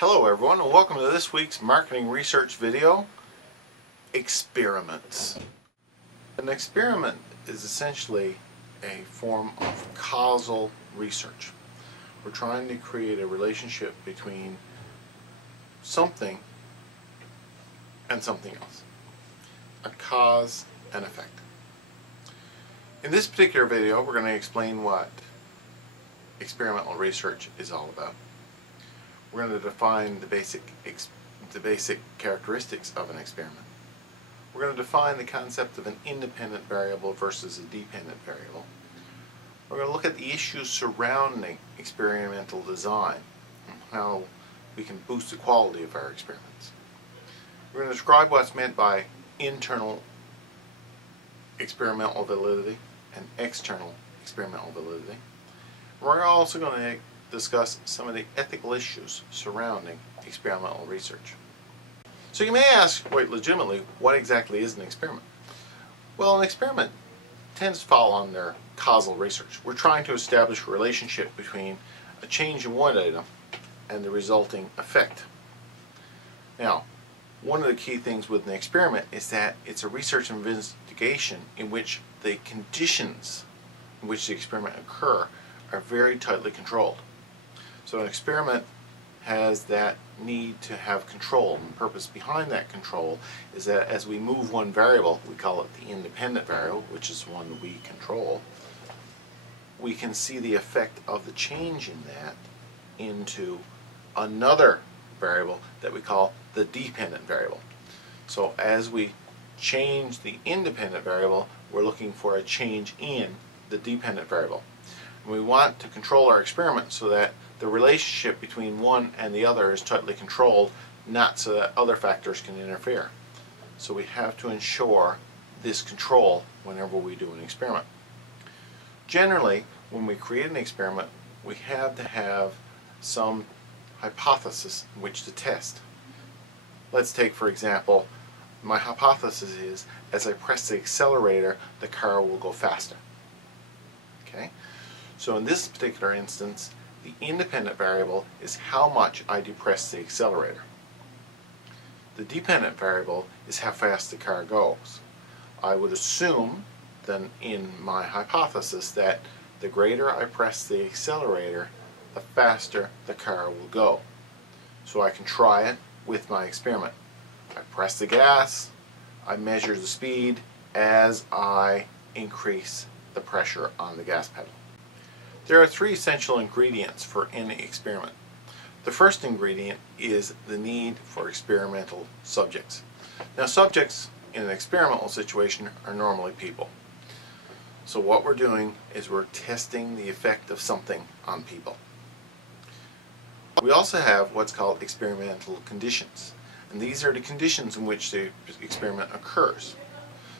Hello everyone, and welcome to this week's marketing research video, Experiments. An experiment is essentially a form of causal research. We're trying to create a relationship between something and something else. A cause and effect. In this particular video, we're going to explain what experimental research is all about. We're going to define the basic characteristics of an experiment. We're going to define the concept of an independent variable versus a dependent variable. We're going to look at the issues surrounding experimental design and how we can boost the quality of our experiments. We're going to describe what's meant by internal experimental validity and external experimental validity. We're also going to discuss some of the ethical issues surrounding experimental research. So you may ask, quite legitimately, what exactly is an experiment? Well, an experiment tends to fall under causal research. We're trying to establish a relationship between a change in one item and the resulting effect. Now, one of the key things with an experiment is that it's a research investigation in which the conditions in which the experiment occur are very tightly controlled. So an experiment has that need to have control, and the purpose behind that control is that as we move one variable, we call it the independent variable, which is one we control, we can see the effect of the change in that into another variable that we call the dependent variable. So as we change the independent variable, we're looking for a change in the dependent variable. And we want to control our experiment so that the relationship between one and the other is tightly controlled, not so that other factors can interfere. So we have to ensure this control whenever we do an experiment. Generally, when we create an experiment, we have to have some hypothesis in which to test. Let's take, for example, my hypothesis is as I press the accelerator, the car will go faster. Okay? So in this particular instance, the independent variable is how much I depress the accelerator. The dependent variable is how fast the car goes. I would assume then in my hypothesis that the greater I press the accelerator, the faster the car will go. So I can try it with my experiment. I press the gas, I measure the speed as I increase the pressure on the gas pedal. There are three essential ingredients for any experiment. The first ingredient is the need for experimental subjects. Now, subjects in an experimental situation are normally people. So what we're doing is we're testing the effect of something on people. We also have what's called experimental conditions, and these are the conditions in which the experiment occurs.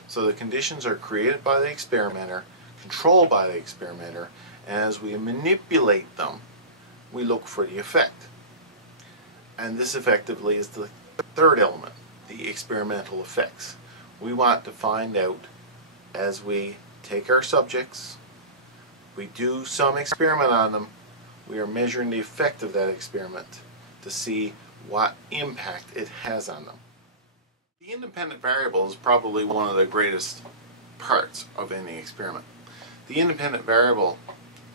So the conditions are created by the experimenter, controlled by the experimenter, and as we manipulate them, we look for the effect. And this effectively is the third element, the experimental effects. We want to find out, as we take our subjects, we do some experiment on them, we are measuring the effect of that experiment to see what impact it has on them. The independent variable is probably one of the greatest parts of any experiment. The independent variable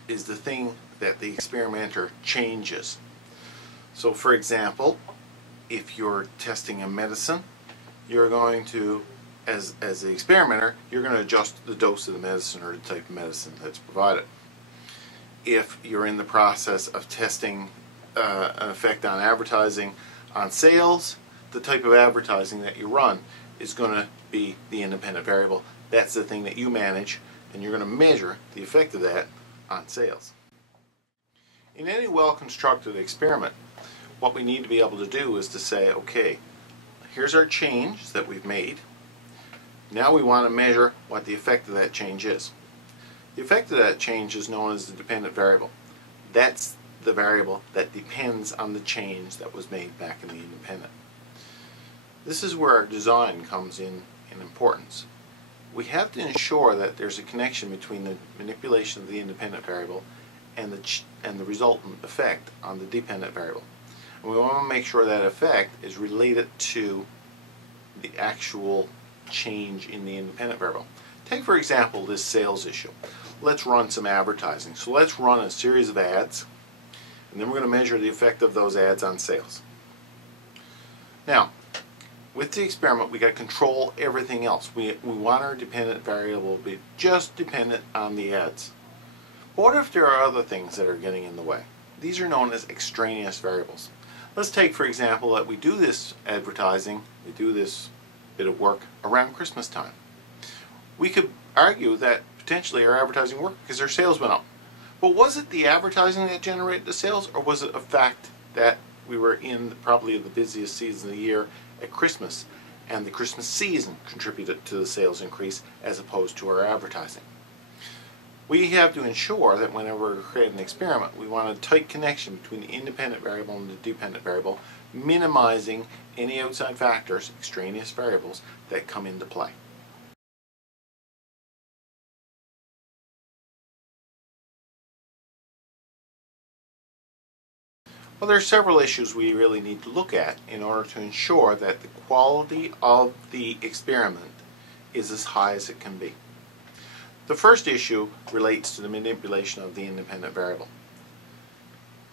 is the thing that the experimenter changes. So for example, if you're testing a medicine, you're going to, as the experimenter, you're going to adjust the dose of the medicine or the type of medicine that's provided. If you're in the process of testing an effect on advertising on sales, the type of advertising that you run is going to be the independent variable. That's the thing that you manage, and you're going to measure the effect of that on sales. In any well-constructed experiment, what we need to be able to do is to say, okay, here's our change that we've made. Now we want to measure what the effect of that change is. The effect of that change is known as the dependent variable. That's the variable that depends on the change that was made back in the independent. This is where our design comes in importance. We have to ensure that there's a connection between the manipulation of the independent variable and the resultant effect on the dependent variable. And we want to make sure that effect is related to the actual change in the independent variable. Take, for example, this sales issue. Let's run some advertising. So let's run a series of ads, and then we're going to measure the effect of those ads on sales. Now, with the experiment, we got to control everything else. We want our dependent variable to be just dependent on the ads. But what if there are other things that are getting in the way? These are known as extraneous variables. Let's take, for example, that we do this advertising, we do this bit of work around Christmas time. We could argue that potentially our advertising worked because our sales went up. But was it the advertising that generated the sales, or was it a fact that we were in probably the busiest season of the year at Christmas, and the Christmas season contributed to the sales increase as opposed to our advertising? We have to ensure that whenever we create an experiment, we want a tight connection between the independent variable and the dependent variable, minimizing any outside factors, extraneous variables, that come into play. Well, there are several issues we really need to look at in order to ensure that the quality of the experiment is as high as it can be. The first issue relates to the manipulation of the independent variable.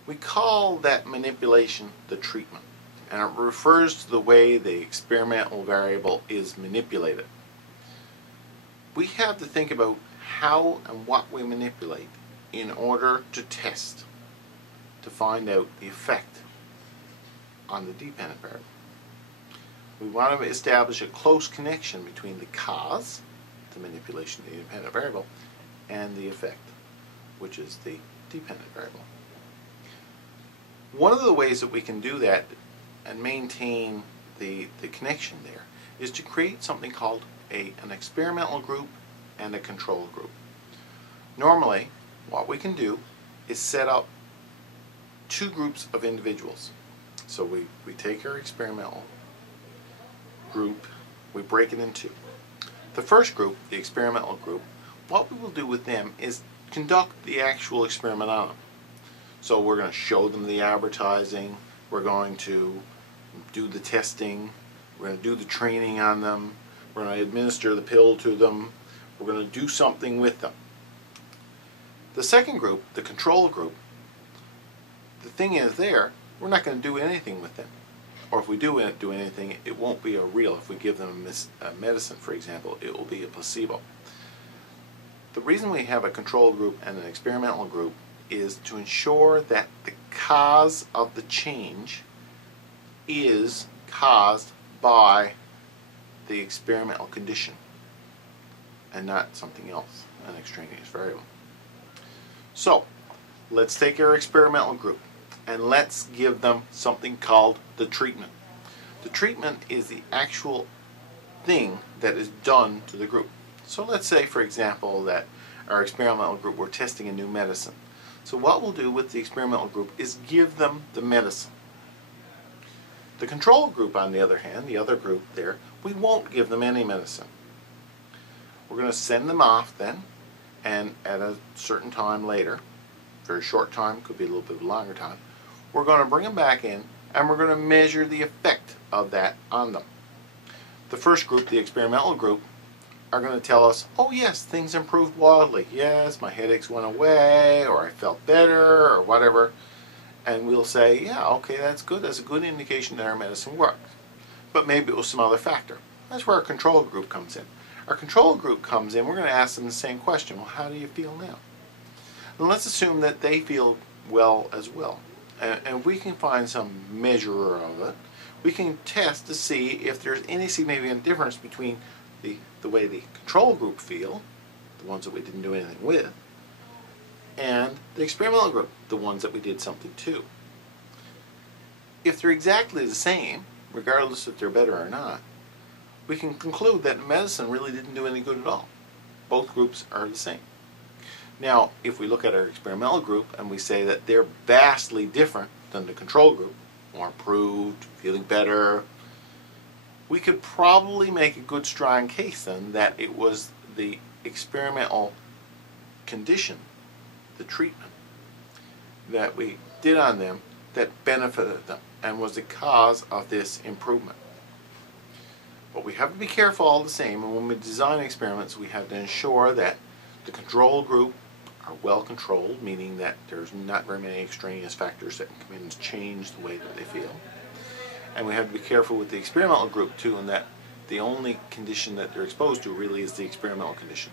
We call that manipulation the treatment, and it refers to the way the experimental variable is manipulated. We have to think about how and what we manipulate in order to test, to find out the effect on the dependent variable. We want to establish a close connection between the cause, the manipulation of the independent variable, and the effect, which is the dependent variable. One of the ways that we can do that and maintain the connection there is to create something called an experimental group and a control group. Normally, what we can do is set up two groups of individuals. So we take our experimental group, we break it in two. The first group, the experimental group, what we will do with them is conduct the actual experiment on them. So we're going to show them the advertising, we're going to do the testing, we're going to do the training on them, we're going to administer the pill to them, we're going to do something with them. The second group, the control group, the thing is there, we're not going to do anything with them. Or if we do anything, it won't be a real. If we give them a medicine, for example, it will be a placebo. The reason we have a control group and an experimental group is to ensure that the cause of the change is caused by the experimental condition and not something else, an extraneous variable. So, let's take our experimental group and let's give them something called the treatment. The treatment is the actual thing that is done to the group. So let's say, for example, that our experimental group, we're testing a new medicine. So what we'll do with the experimental group is give them the medicine. The control group, on the other hand, the other group there, we won't give them any medicine. We're going to send them off then, and at a certain time later, very short time, could be a little bit longer time, we're going to bring them back in and we're going to measure the effect of that on them. The first group, the experimental group, are going to tell us, oh yes, things improved wildly. Yes, my headaches went away, or I felt better, or whatever. And we'll say, yeah, okay, that's good. That's a good indication that our medicine worked. But maybe it was some other factor. That's where our control group comes in. Our control group comes in, we're going to ask them the same question. Well, how do you feel now? And let's assume that they feel well as well. And we can find some measure of it. We can test to see if there's any significant difference between the way the control group feel, the ones that we didn't do anything with, and the experimental group, the ones that we did something to. If they're exactly the same, regardless if they're better or not, we can conclude that medicine really didn't do any good at all. Both groups are the same. Now, if we look at our experimental group and we say that they're vastly different than the control group, more improved, feeling better, we could probably make a good strong case then that it was the experimental condition, the treatment that we did on them, that benefited them and was the cause of this improvement. But we have to be careful all the same, and when we design experiments we have to ensure that the control group are well controlled, meaning that there's not very many extraneous factors that can come in and change the way that they feel. And we have to be careful with the experimental group too, in that the only condition that they're exposed to really is the experimental condition.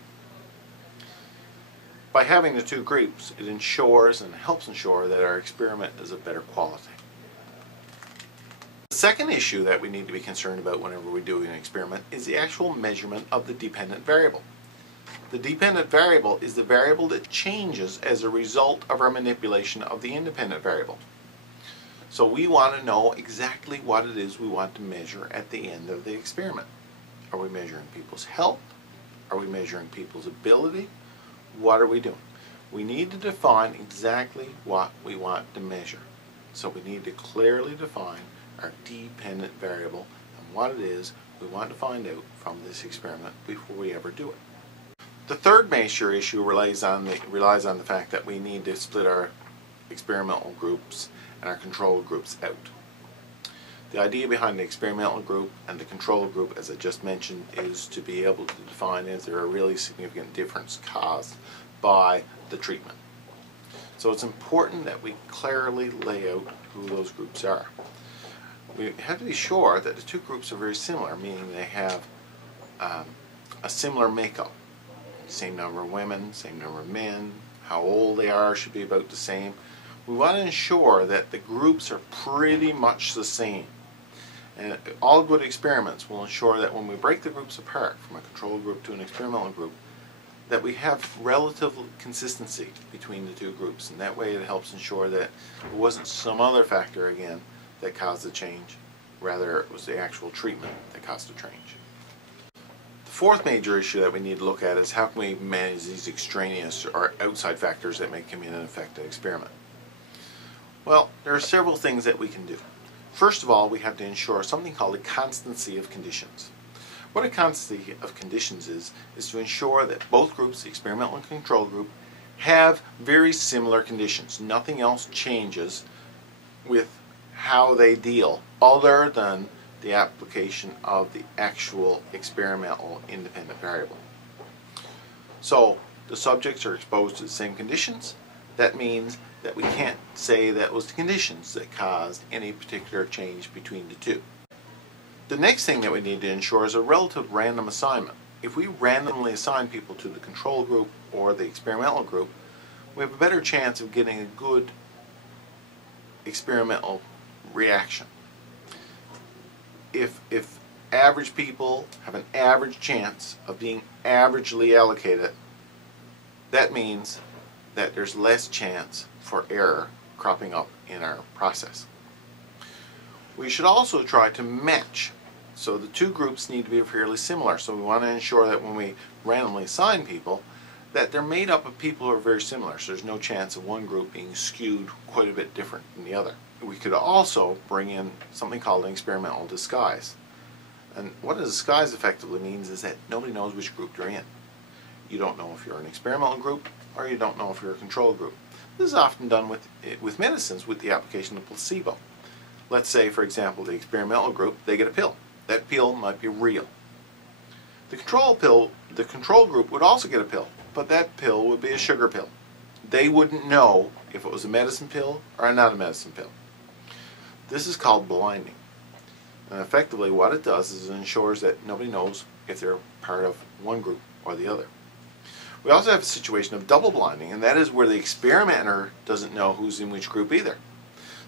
By having the two groups, it ensures and helps ensure that our experiment is of better quality. The second issue that we need to be concerned about whenever we do an experiment is the actual measurement of the dependent variable. The dependent variable is the variable that changes as a result of our manipulation of the independent variable. So we want to know exactly what it is we want to measure at the end of the experiment. Are we measuring people's health? Are we measuring people's ability? What are we doing? We need to define exactly what we want to measure. So we need to clearly define our dependent variable and what it is we want to find out from this experiment before we ever do it. The third major issue relies on the fact that we need to split our experimental groups and our control groups out. The idea behind the experimental group and the control group, as I just mentioned, is to be able to define if there are really significant difference caused by the treatment. So it's important that we clearly lay out who those groups are. We have to be sure that the two groups are very similar, meaning they have a similar makeup. Same number of women, same number of men, how old they are should be about the same. We want to ensure that the groups are pretty much the same. And all good experiments will ensure that when we break the groups apart from a control group to an experimental group, that we have relative consistency between the two groups, and that way it helps ensure that it wasn't some other factor again that caused the change, rather it was the actual treatment that caused the change. The fourth major issue that we need to look at is how can we manage these extraneous or outside factors that may come in and affect the experiment. Well, there are several things that we can do. First of all, we have to ensure something called a constancy of conditions. What a constancy of conditions is to ensure that both groups, the experimental and control group, have very similar conditions. Nothing else changes with how they deal other than the application of the actual experimental independent variable. So the subjects are exposed to the same conditions. That means that we can't say that was the conditions that caused any particular change between the two. The next thing that we need to ensure is a relative random assignment. If we randomly assign people to the control group or the experimental group, we have a better chance of getting a good experimental reaction. If average people have an average chance of being averagely allocated, that means that there's less chance for error cropping up in our process. We should also try to match. So the two groups need to be fairly similar. So we want to ensure that when we randomly assign people, that they're made up of people who are very similar. So there's no chance of one group being skewed quite a bit different than the other. We could also bring in something called an experimental disguise. And what a disguise effectively means is that nobody knows which group you're in. You don't know if you're an experimental group or you don't know if you're a control group. This is often done with medicines with the application of placebo. Let's say, for example, the experimental group, they get a pill. That pill might be real. The control group would also get a pill, but that pill would be a sugar pill. They wouldn't know if it was a medicine pill or not a medicine pill. This is called blinding. And effectively what it does is it ensures that nobody knows if they're part of one group or the other. We also have a situation of double blinding, and that is where the experimenter doesn't know who's in which group either.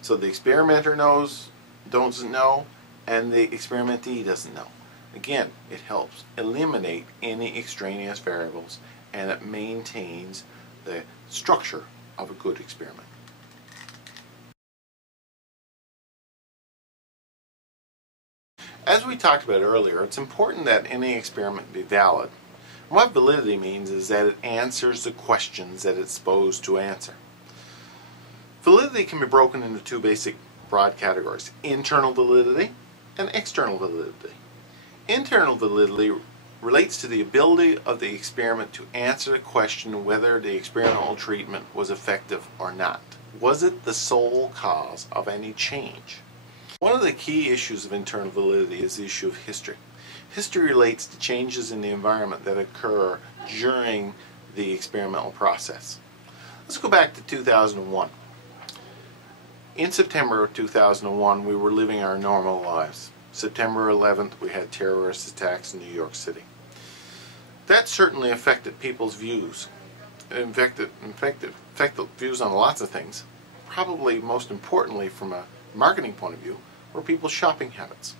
So the experimenter doesn't know, and the experimentee doesn't know. Again, it helps eliminate any extraneous variables, and it maintains the structure of a good experiment. As we talked about earlier, it's important that any experiment be valid. And what validity means is that it answers the questions that it's supposed to answer. Validity can be broken into two basic broad categories: internal validity and external validity. Internal validity relates to the ability of the experiment to answer the question whether the experimental treatment was effective or not. Was it the sole cause of any change? One of the key issues of internal validity is the issue of history. History relates to changes in the environment that occur during the experimental process. Let's go back to 2001. In September of 2001, we were living our normal lives. September 11th, we had terrorist attacks in New York City. That certainly affected people's views. It affected views on lots of things. Probably most importantly, from a marketing point of view, were people's shopping habits.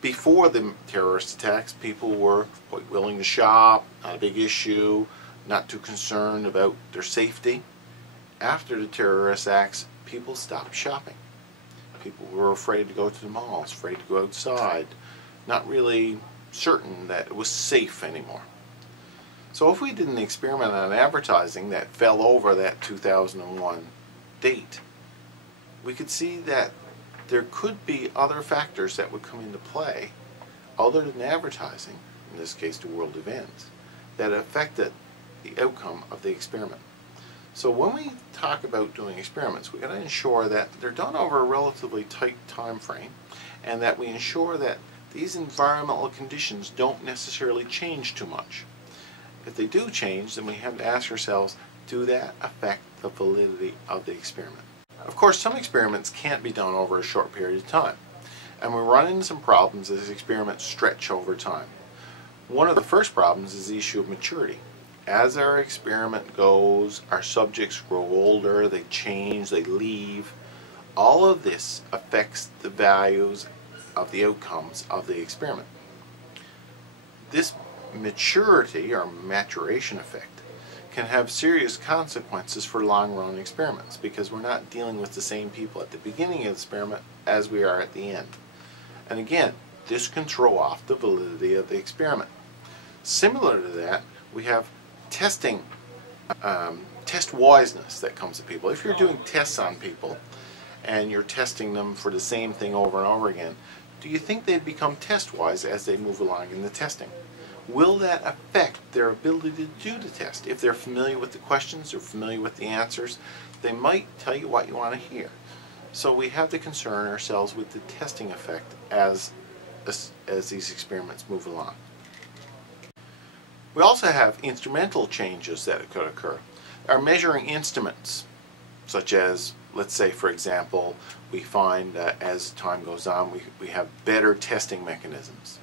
Before the terrorist attacks, people were quite willing to shop, not a big issue, not too concerned about their safety. After the terrorist acts, people stopped shopping. People were afraid to go to the malls, afraid to go outside, not really certain that it was safe anymore. So if we did an experiment on advertising that fell over that 2001 date, we could see that there could be other factors that would come into play other than advertising, in this case the world events, that affected the outcome of the experiment. So when we talk about doing experiments, we've got to ensure that they're done over a relatively tight time frame, and that we ensure that these environmental conditions don't necessarily change too much. If they do change, then we have to ask ourselves, do that affect the validity of the experiment? Of course, some experiments can't be done over a short period of time, and we run into some problems as experiments stretch over time. One of the first problems is the issue of maturity. As our experiment goes, our subjects grow older, they change, they leave. All of this affects the values of the outcomes of the experiment. This maturity or maturation effect can have serious consequences for long-run experiments, because we're not dealing with the same people at the beginning of the experiment as we are at the end. And again, this can throw off the validity of the experiment. Similar to that, we have testing, test wiseness that comes to people. If you're doing tests on people and you're testing them for the same thing over and over again, do you think they'd become test wise as they move along in the testing? Will that affect their ability to do the test? If they're familiar with the questions, they're familiar with the answers, they might tell you what you want to hear. So we have to concern ourselves with the testing effect as these experiments move along. We also have instrumental changes that could occur. Our measuring instruments, such as, let's say for example, we find that as time goes on we have better testing mechanisms.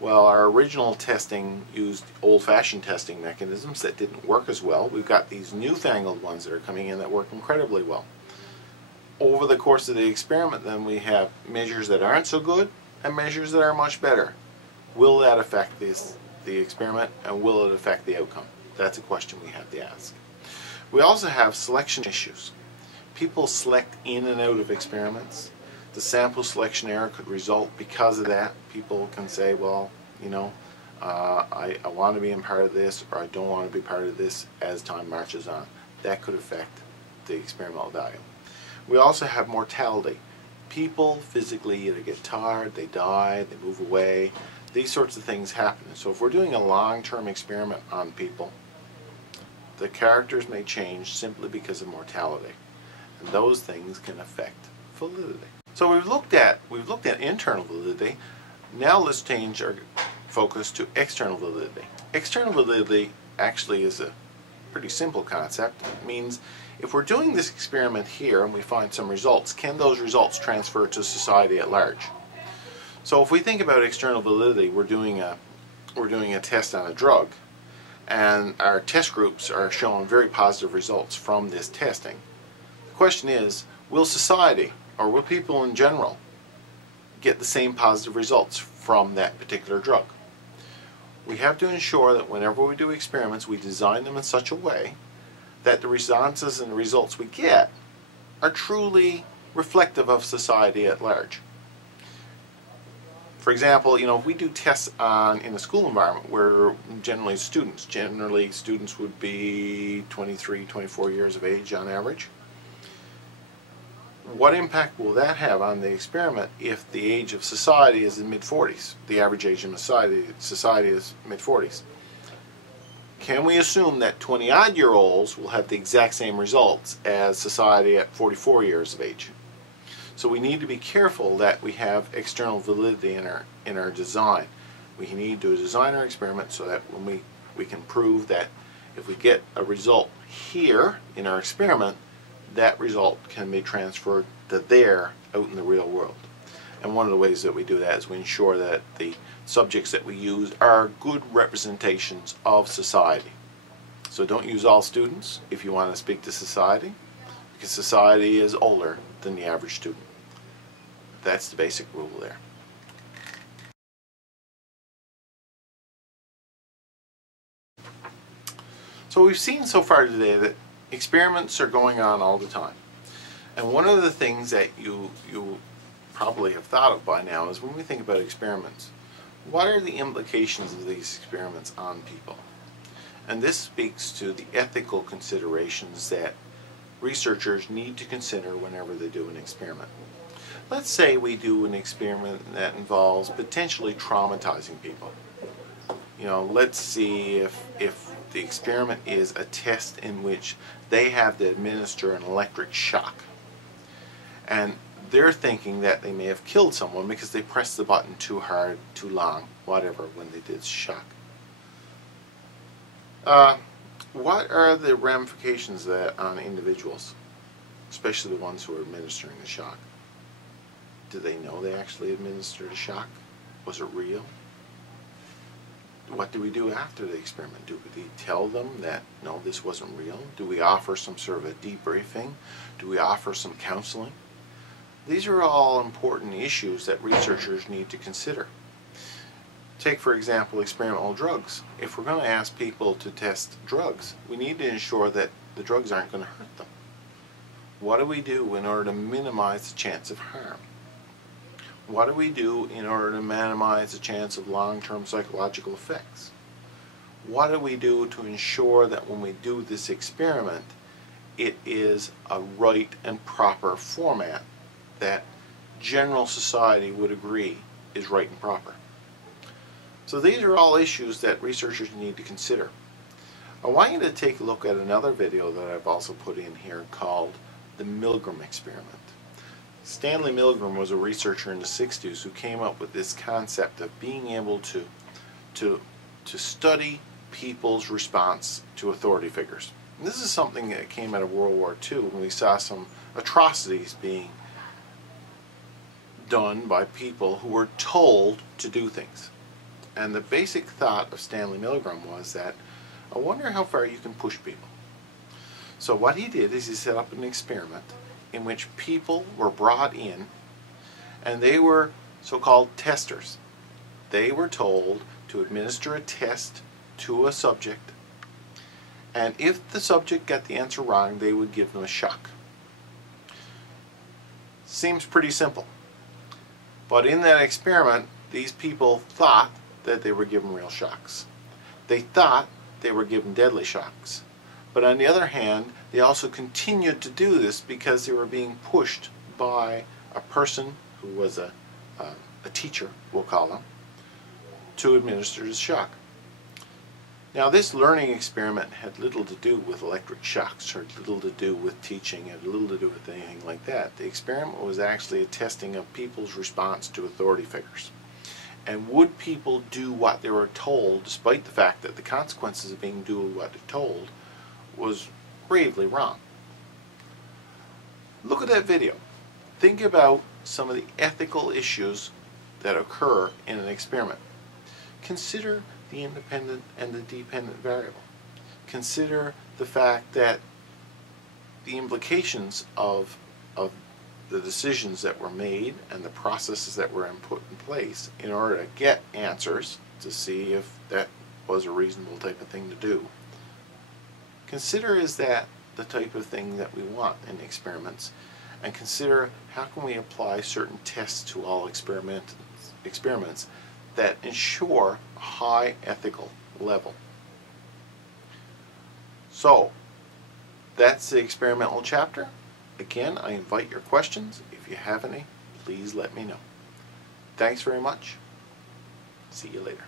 Well, our original testing used old-fashioned testing mechanisms that didn't work as well. We've got these newfangled ones that are coming in that work incredibly well. Over the course of the experiment then we have measures that aren't so good and measures that are much better. Will that affect the experiment, and will it affect the outcome? That's a question we have to ask. We also have selection issues. People select in and out of experiments. The sample selection error could result because of that. People can say, well, you know, I want to be in part of this, or I don't want to be part of this as time marches on. That could affect the experimental value. We also have mortality. People physically either get tired, they die, they move away. These sorts of things happen. So if we're doing a long-term experiment on people, the characters may change simply because of mortality. And those things can affect validity. So we've looked at internal validity. Now let's change our focus to external validity. External validity actually is a pretty simple concept. It means if we're doing this experiment here and we find some results, can those results transfer to society at large? So if we think about external validity, we're doing a test on a drug, and our test groups are showing very positive results from this testing. The question is, will society, or will people in general, get the same positive results from that particular drug? We have to ensure that whenever we do experiments, we design them in such a way that the responses and the results we get are truly reflective of society at large. For example, you know, if we do tests in a school environment where generally students would be 23, 24 years of age on average, what impact will that have on the experiment if the age of society is in mid-40s? The average age in society is mid-40s. can we assume that 20-odd-year-olds will have the exact same results as society at 44 years of age? So we need to be careful that we have external validity in our design. We need to design our experiment so that when we can prove that if we get a result here in our experiment, that result can be transferred to there out in the real world. And one of the ways that we do that is we ensure that the subjects that we use are good representations of society. So don't use all students if you want to speak to society, because society is older than the average student. That's the basic rule there. So we've seen so far today that experiments are going on all the time. And one of the things that you probably have thought of by now is when we think about experiments, what are the implications of these experiments on people? And this speaks to the ethical considerations that researchers need to consider whenever they do an experiment. Let's say we do an experiment that involves potentially traumatizing people. You know, let's see if the experiment is a test in which they have to administer an electric shock. And they're thinking that they may have killed someone because they pressed the button too hard, too long, whatever, when they did shock. What are the ramifications of that on individuals, especially the ones who are administering the shock? Do they know they actually administered a shock? Was it real? What do we do after the experiment? Do we tell them that, no, this wasn't real? Do we offer some sort of a debriefing? Do we offer some counseling? These are all important issues that researchers need to consider. Take, for example, experimental drugs. If we're going to ask people to test drugs, we need to ensure that the drugs aren't going to hurt them. What do we do in order to minimize the chance of harm? What do we do in order to minimize the chance of long-term psychological effects? What do we do to ensure that when we do this experiment, it is a right and proper format that general society would agree is right and proper? So these are all issues that researchers need to consider. I want you to take a look at another video that I've also put in here called the Milgram experiment. Stanley Milgram was a researcher in the 60s who came up with this concept of being able to study people's response to authority figures. And this is something that came out of World War II when we saw some atrocities being done by people who were told to do things. And the basic thought of Stanley Milgram was that, I wonder how far you can push people. So what he did is he set up an experiment in which people were brought in and they were so-called testers. They were told to administer a test to a subject, and if the subject got the answer wrong, they would give them a shock. Seems pretty simple. But in that experiment, these people thought that they were given real shocks. They thought they were given deadly shocks. But on the other hand, they also continued to do this because they were being pushed by a person who was a teacher, we'll call them, to administer the shock. Now this learning experiment had little to do with electric shocks, or little to do with teaching, and little to do with anything like that. The experiment was actually a testing of people's response to authority figures. And would people do what they were told, despite the fact that the consequences of being doing what they're told was gravely wrong? Look at that video. Think about some of the ethical issues that occur in an experiment. Consider the independent and the dependent variable. Consider the fact that the implications of the decisions that were made and the processes that were put in place in order to get answers to see if that was a reasonable type of thing to do. Consider, is that the type of thing that we want in experiments, and consider how can we apply certain tests to all experiments that ensure a high ethical level. So that's the experimental chapter. Again, I invite your questions. If you have any, please let me know. Thanks very much. See you later.